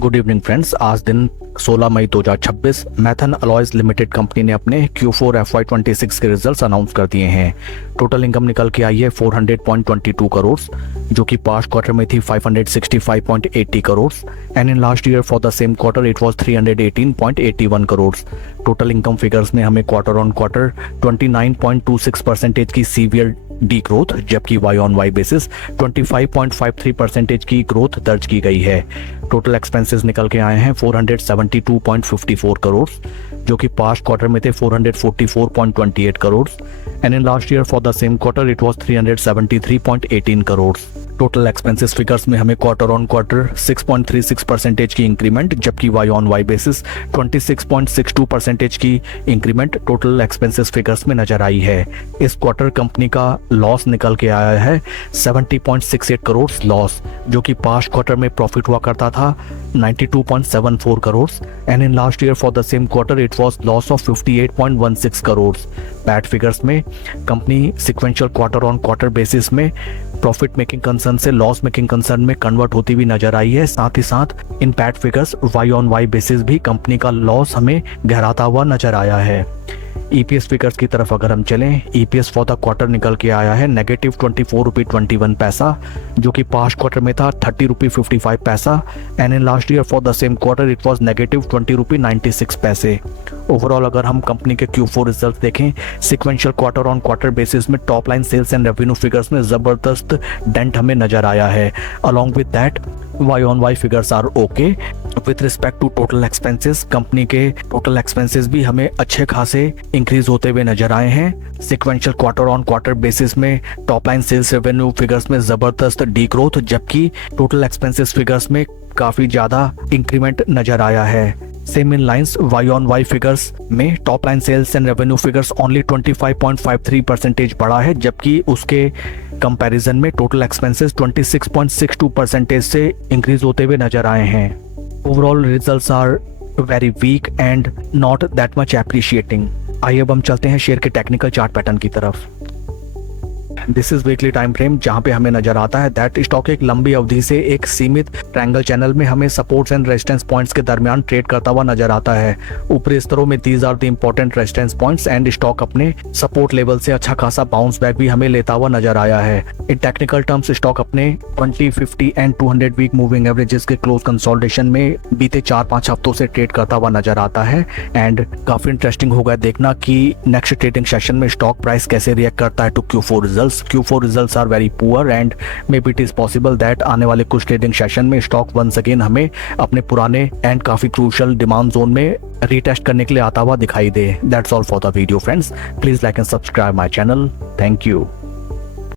Good evening friends. आज दिन 16 मई 2026 Maithon alloys limited company ने अपने Q4 FY26 के रिजल्ट्स अनाउंस कर दिए हैं। टोटल इनकम निकल के आई है 400.22 करोड़, जो कि पास्ट क्वार्टर में थी 565.80 crore and in last year for the same quarter it was 318.81 crore. Total income figures में हमें क्वार्टर ऑन क्वार्टर 29.26% की सीवियर डी ग्रोथ, जबकि वाई ऑन वाई बेसिस 25.53% की ग्रोथ दर्ज की गई है। टोटल एक्सपेंसेस निकल के आए हैं 472.54 करोड़, जो कि पास्ट क्वार्टर में थे 444.28 crore and in last year for the same quarter it was 373.18 crore. Total expenses figures में हमें क्वार्टर ऑन क्वार्टर 6.36% की इंक्रीमेंट, जबकि वाई ऑन वाई बेसिस 26.62% की इंक्रीमेंट टोटल एक्सपेंसेस फिगर्स में नजर आई है। इस क्वार्टर कंपनी का लॉस निकल के आया है 70.68 करोड़ लॉस, जो कि पास्ट क्वार्टर में प्रॉफिट हुआ करता था 92.74 crore and in last year for the same quarter it was loss of 58.16 crore. PAT figures में company sequential quarter on quarter basis में प्रॉफिट मेकिंग कंसर्न से लॉस मेकिंग कंसर्न में कन्वर्ट होती हुई नजर आई है। साथ ही साथ इन PAT figures Y on Y basis भी कंपनी का लॉस हमें गहराता हुआ नजर आया है। ईपीएस फिगर्स की तरफ अगर हम चलें, ईपीएस फॉर द क्वार्टर निकल के आया है -24.21 रुपये, जो कि पास्ट क्वार्टर में था 30.55 रुपये and in last year for the same quarter it was -20.96 रुपये। ओवरऑल अगर हम कंपनी के Q4 रिजल्ट देखें, sequential quarter on quarter basis में top line sales and revenue figures में जबरदस्त डेंट हमें नजर आया है। Along with that Y on Y figures are okay. With respect to total expenses, company के टोटल एक्सपेंसेस भी हमें अच्छे खासे इंक्रीज होते हुए नजर आए हैं। Sequential quarter on quarter basis में top line sales revenue figures में जबरदस्त डी ग्रोथ, जबकि टोटल एक्सपेंसेस फिगर्स में काफी ज्यादा इंक्रीमेंट नजर आया है। Same in lines Y on Y figures में top line sales and revenue figures only 25.53% बढ़ा है, जबकि उसके कंपैरिजन में टोटल एक्सपेंसेस 26.62% से इंक्रीज होते हुए नजर आए हैं। Overall results are very weak and not that much appreciating. आइए अब हम चलते हैं शेयर के टेक्निकल चार्ट पैटर्न की तरफ। This is weekly time frame, जहां पे हमें नजर आता है दैट स्टॉक एक लंबी अवधि से एक सीमित ट्रायंगल चैनल में हमें सपोर्ट्स एंड रेजिस्टेंस पॉइंट्स के दरमियान ट्रेड करता हुआ नजर आता है। ऊपरी स्तरों में these are the important resistance points and stock अपने सपोर्ट लेवल से अच्छा खासा बाउंस बैक भी हमें लेता हुआ नजर आया है। इन टेक्निकल टर्म्स स्टॉक अपने 20, 50 एंड 200 वीक मूविंग एवरेजेस के क्लोज कंसोलिडेशन में बीते 4-5 हफ्तों से ट्रेड करता हुआ नजर आता है एंड काफी इंटरेस्टिंग होगा देखना कि नेक्स्ट ट्रेडिंग सेशन में स्टॉक प्राइस कैसे रिएक्ट करता है to Q4 results. Q4 results are very poor and maybe it is possible that आने वाले कुछ ट्रेडिंग सेशन में स्टॉक वंस अगेन हमें अपने पुराने एंड काफी क्रूशियल डिमांड जोन में रीटेस्ट करने के लिए आता हुआ दिखाई दे। That's all for the video friends. Please like and subscribe my channel. Thank you.